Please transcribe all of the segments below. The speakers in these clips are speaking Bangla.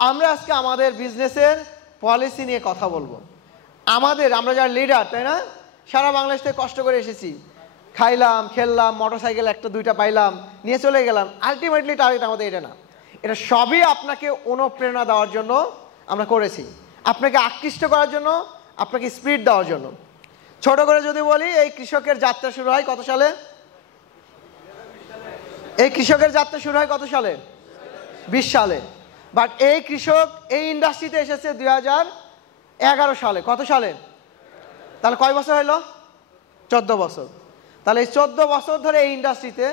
আমরা আজকে আমাদের বিজনেসের পলিসি নিয়ে কথা বলবো। আমরা যারা লিডার, তাই না, সারা বাংলাদেশ থেকে কষ্ট করে এসেছি, খাইলাম, খেললাম, মোটরসাইকেল একটা দুইটা পাইলাম, নিয়ে চলে গেলাম। আলটিমেটলি টার্গেট আমাদের এটা না, এটা সবই আপনাকে অনুপ্রেরণা দেওয়ার জন্য আমরা করেছি, আপনাকে আকৃষ্ট করার জন্য, আপনাকে স্পিড দেওয়ার জন্য। ছোট করে যদি বলি, এই কৃষকের যাত্রা শুরু হয় কত সালে? এই কৃষকের যাত্রা শুরু হয় কত সালে? 20 সালে। বাট এই কৃষক এই ইন্ডাস্ট্রিতে এসেছে 2011 সালে। কত সালে? তাহলে কয় বছর হলো? 14 বছর। তাহলে এই 14 বছর ধরে এই ইন্ডাস্ট্রিতে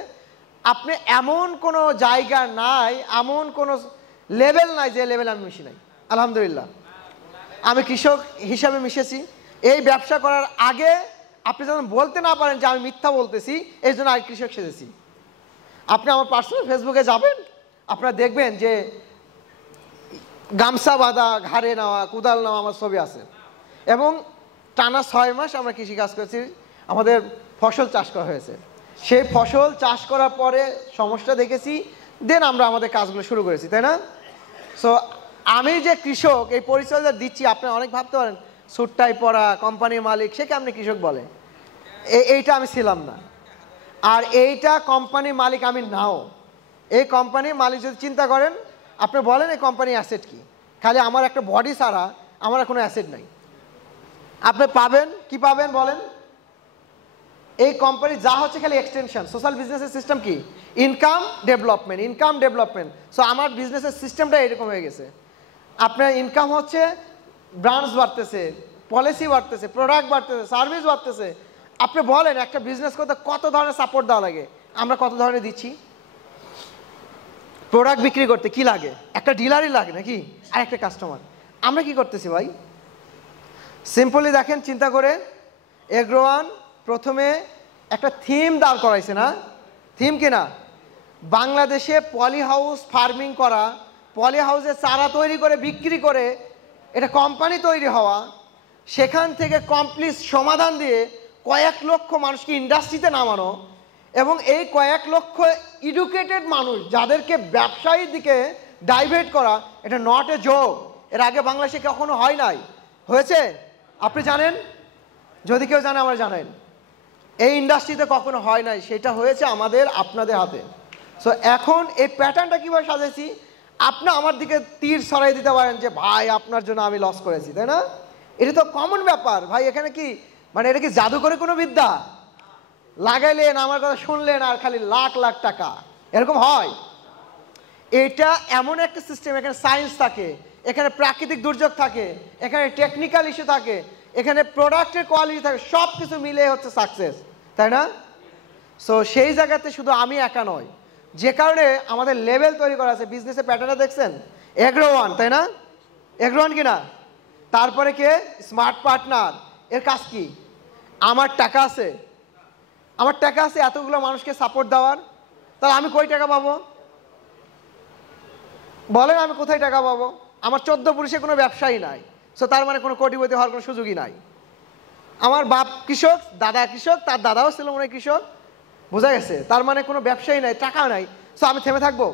আপনি এমন কোনো জায়গা নাই, এমন কোনো লেভেল নাই যে লেভেল আমি মিশি নাই। আলহামদুলিল্লাহ আমি কৃষক হিসাবে মিশেছি। এই ব্যবসা করার আগে আপনি যখন বলতে না পারেন যে আমি মিথ্যা বলতেছি, এই জন্য আগে কৃষক সেজেছি। আপনি আমার পার্সোনাল ফেসবুকে যাবেন, আপনারা দেখবেন যে গামছা বাঁধা, ঘাড়ে নেওয়া, কুদাল নেওয়া আমার ছবি আছে। এবং টানা 6 মাস আমরা কৃষিকাজ করেছি, আমাদের ফসল চাষ করা হয়েছে। সেই ফসল চাষ করার পরে সমস্যা দেখেছি, দেন আমরা আমাদের কাজগুলো শুরু করেছি, তাই না? সো আমি যে কৃষক, এই পরিচয়টা দিচ্ছি, আপনি অনেক ভাবতে পারেন সুটটাই পরা কোম্পানির মালিক, সে কেমনি কৃষক বলে। এইটা আমি ছিলাম না। আর এইটা কোম্পানির মালিক আমি নাও। এই কোম্পানির মালিক যদি চিন্তা করেন, আপনি বলেন এই কোম্পানির অ্যাসেট কি? খালি আমার একটা বডি ছাড়া আমার কোনো অ্যাসেট নাই। আপনি পাবেন কি পাবেন বলেন? এই কোম্পানি যা হচ্ছে খালি এক্সটেনশন। সোশ্যাল বিজনেসের সিস্টেম কি? Income development, income development. So আমার বিজনেসের সিস্টেমটা এরকম হয়ে গেছে। আপনার ইনকাম হচ্ছে, ব্রাঞ্চ বাড়তেছে, পলিসি বাড়তেছে, প্রোডাক্ট বাড়তেছে, সার্ভিস বাড়তেছে। আপনি বলেন একটা বিজনেস করতে কত ধরনের সাপোর্ট দেওয়া লাগে? আমরা কত ধরনের দিচ্ছি? প্রোডাক্ট বিক্রি করতে কি লাগে? একটা ডিলারই লাগে নাকি? আর একটা কাস্টমার। আমরা কি করতেছি ভাই? সিম্পলি দেখেন, চিন্তা করে এগ্রোয়ান প্রথমে একটা থিম দাঁড় করাইছে না? থিম কিনা? বাংলাদেশে পলি হাউস ফার্মিং করা, পলি হাউসে চারা তৈরি করে বিক্রি করে এটা কোম্পানি তৈরি হওয়া, সেখান থেকে কমপ্লিট সমাধান দিয়ে কয়েক লক্ষ মানুষকে ইন্ডাস্ট্রিতে নামানো, এবং এই কয়েক লক্ষ এডুকেটেড মানুষ যাদেরকে ব্যবসায়ীর দিকে ডাইভার্ট করা, এটা নট এ জোক। এর আগে বাংলাদেশে কখনো হয় নাই। হয়েছে? আপনি জানেন? যদি কেউ জানে আমার জানেন। এই ইন্ডাস্ট্রিতে কখনো হয় নাই, সেটা হয়েছে আমাদের আপনাদের হাতে। সো এখন এই প্যাটার্নটা কীভাবে সাজেছি? আপনি আমার দিকে তীর ছড়াই দিতে পারেন যে ভাই আপনার জন্য আমি লস করেছি, তাই না? এটা তো কমন ব্যাপার ভাই। এখানে কি মানে এটা কি জাদু করে কোনো বিদ্যা? লাগাইলেন, আমার কথা শুনলেন, আর খালি লাখ লাখ টাকা, এরকম হয়? এটা এমন একটা সিস্টেম, এখানে সায়েন্স থাকে, এখানে প্রাকৃতিক দুর্যোগ থাকে, এখানে টেকনিক্যাল ইস্যু থাকে, এখানে প্রোডাক্টের কোয়ালিটি থাকে, সব কিছু মিলে হচ্ছে সাকসেস, তাই না? সো সেই জায়গাতে শুধু আমি একা নয়, যে কারণে আমাদের লেভেল তৈরি করা আছে। বিজনেসের প্যাটার্নটা দেখছেন? এগ্রোওয়ান, তাই না? এগ্রোওয়ান কিনা? তারপরে কে? Smart partner. এর কাজ কি? আমার টাকা আছে, আমার টাকা আছে এতগুলো মানুষকে সাপোর্ট দেওয়ার, তাহলে আমি কই টাকা পাবো বলেন? আমি কোথায় টাকা পাবো? আমার 14 পুরুষে কোনো ব্যবসায়ী নাই। সো তার মানে কোনো কোটিপতি হওয়ার কোনো সুযোগই নাই। আমার বাপ কৃষক, দাদা কৃষক, তার দাদাও ছিল মনে হয় কৃষক, বোঝা গেছে? তার মানে কোনো ব্যবসায়ী নাই, টাকা নাই। সো আমি থেমে থাকবো?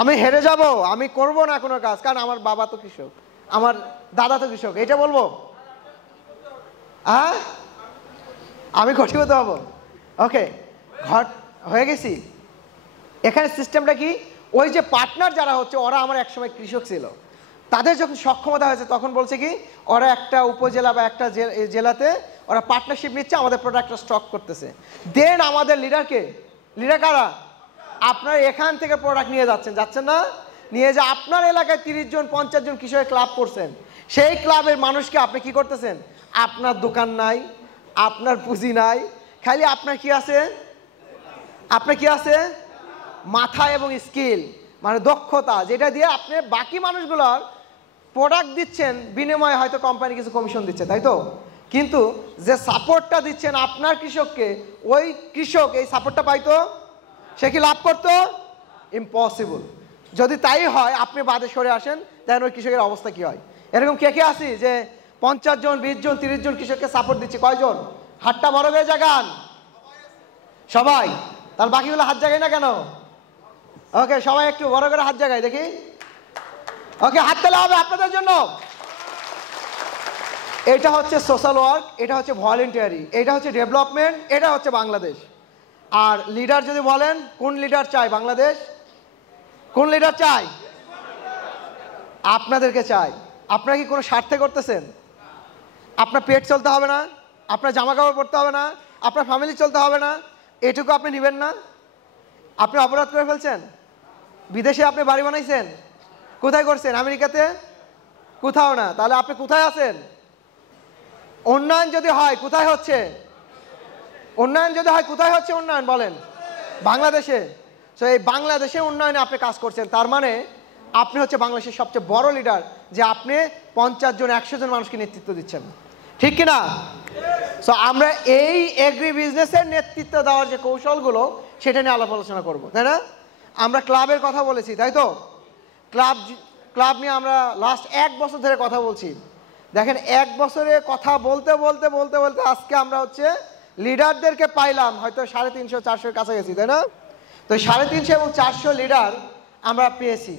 আমি হেরে যাব? আমি করব না কোনো কাজ, কারণ আমার বাবা তো কৃষক, আমার দাদা তো কৃষক, এটা বলবো? হ্যাঁ, আমি কোটিপতি হব? ওকে, ঘর হয়ে গেছি। এখানে সিস্টেমটা কি? ওই যে পার্টনার যারা হচ্ছে, ওরা আমার একসময় কৃষক ছিল, তাদের যখন সক্ষমতা হয়েছে তখন বলছে কি, ওরা একটা উপজেলা বা একটা জেলাতে ওরা পার্টনারশিপ নিচ্ছে, আমাদের প্রোডাক্টটা স্টক করতেছে। দেন আমাদের লিডারকে, লিডার কারা? আপনারা এখান থেকে প্রোডাক্ট নিয়ে যাচ্ছেন না? নিয়ে যে আপনার এলাকায় 30 জন 50 জন কৃষকের ক্লাব করছেন, সেই ক্লাবের মানুষকে আপনি কি করতেছেন? আপনার দোকান নাই, আপনার পুঁজি নাই, খালি আপনার কি আছে? আপনার কি আছে? মাথা এবং স্কিল, মানে দক্ষতা, যেটা দিয়ে আপনি বাকি মানুষগুলোর প্রোডাক্ট দিচ্ছেন, বিনিময়ে হয়তো কোম্পানি কিছু কমিশন দিচ্ছে, তাই তো? কিন্তু যে সাপোর্টটা দিচ্ছেন আপনার কৃষককে, ওই কৃষক এই সাপোর্টটা পাইতো? সে কি লাভ করতো? ইম্পসিবল। যদি তাই হয়, আপনি বাদে সরে আসেন, দেখেন ওই কৃষকের অবস্থা কি হয়। এরকম কে কে আছি যে 50 জন 20 জন 30 জন কৃষককে সাপোর্ট দিচ্ছে? কয়জন? হাতটা বড় হয়ে জাগান সবাই। তার বাকিগুলো হাত জাগায় না কেন? ওকে, সবাই একটু বড় করে হাত জাগায় দেখি। ওকে, হাততালি হবে আপনাদের জন্য। এটা হচ্ছে সোশ্যাল ওয়ার্ক, এটা হচ্ছে ভলেন্টিয়ারি, এটা হচ্ছে ডেভেলপমেন্ট, এটা হচ্ছে বাংলাদেশ। আর লিডার যদি বলেন কোন লিডার চাই বাংলাদেশ, কোন লিডার চাই? আপনাদেরকে চাই। আপনারা কি কোনো স্বার্থে করতেছেন? আপনার পেট চলতে হবে না, আপনার জামা কাপড় পরতে হবে না, আপনার ফ্যামিলি চলতে হবে না, এটুকু আপনি নেবেন না? আপনি অপরাধ করে ফেলছেন? বিদেশে আপনি বাড়ি বানাইছেন? কোথায় করছেন? আমেরিকাতে? কোথাও না। তাহলে আপনি কোথায় আছেন? উন্নয়ন যদি হয় কোথায় হচ্ছে? উন্নয়ন যদি হয় কোথায় হচ্ছে উন্নয়ন বলেন? বাংলাদেশে। তো এই বাংলাদেশে উন্নয়নে আপনি কাজ করছেন, তার মানে আপনি হচ্ছে বাংলাদেশের সবচেয়ে বড় লিডার, যে আপনি 50 জন 100 জন মানুষকে নেতৃত্ব দিচ্ছেন, ঠিক কিনা? সো আমরা এই এগ্রি বিজনেসের নেতৃত্ব দেওয়ার যে কৌশলগুলো সেটা নিয়ে আলাপ আলোচনা করবো, তাই না? আমরা ক্লাবের কথা বলেছি, তাই তো? ক্লাব নিয়ে আমরা লাস্ট 1 বছর ধরে কথা বলছি। দেখেন 1 বছরে কথা বলতে বলতে বলতে বলতে আজকে আমরা হচ্ছে লিডারদেরকে পাইলাম হয়তো 350-400 কাছাকাছি, তাই না? তো 350 এবং 400 লিডার আমরা পেয়েছি।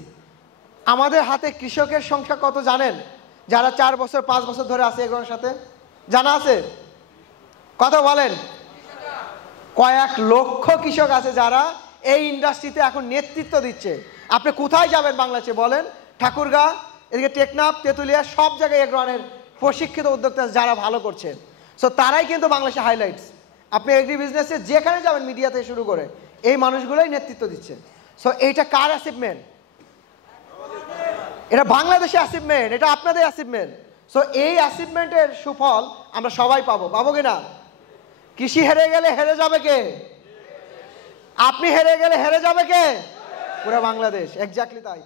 আমাদের হাতে কৃষকের সংখ্যা কত জানেন? যারা 4 বছর 5 বছর ধরে আছে এগুলোর সাথে, জানা আছে? কত বলেন? কয়েক লক্ষ কৃষক আছে যারা এই ইন্ডাস্ট্রিতে এখন নেতৃত্ব দিচ্ছে। আপনি কোথায় যাবেন বাংলাদেশে বলেন? ঠাকুরগাঁ, এদিকে টেকনাফ, তেঁতুলিয়া, সব জায়গায় এগ্রনের প্রশিক্ষিত উদ্যোক্তা যারা ভালো করছেন। সো তারাই কিন্তু বাংলাদেশে হাইলাইটস। আপনি এগ্রি বিজনেসে যেখানে যাবেন মিডিয়া থেকে শুরু করে এই মানুষগুলোই নেতৃত্ব দিচ্ছে। সো এইটা কার অ্যাচিভমেন্ট? এটা বাংলাদেশের অ্যাচিভমেন্ট, এটা আপনাদের অ্যাচিভমেন্ট। সো এই অ্যাচিভমেন্টের সুফল আমরা সবাই পাবো, পাবো কিনা? কৃষি হেরে গেলে হেরে যাবে কে? আপনি হেরে গেলে হেরে যাবে কে? পুরো বাংলাদেশ। এক্স্যাক্টলি তাই।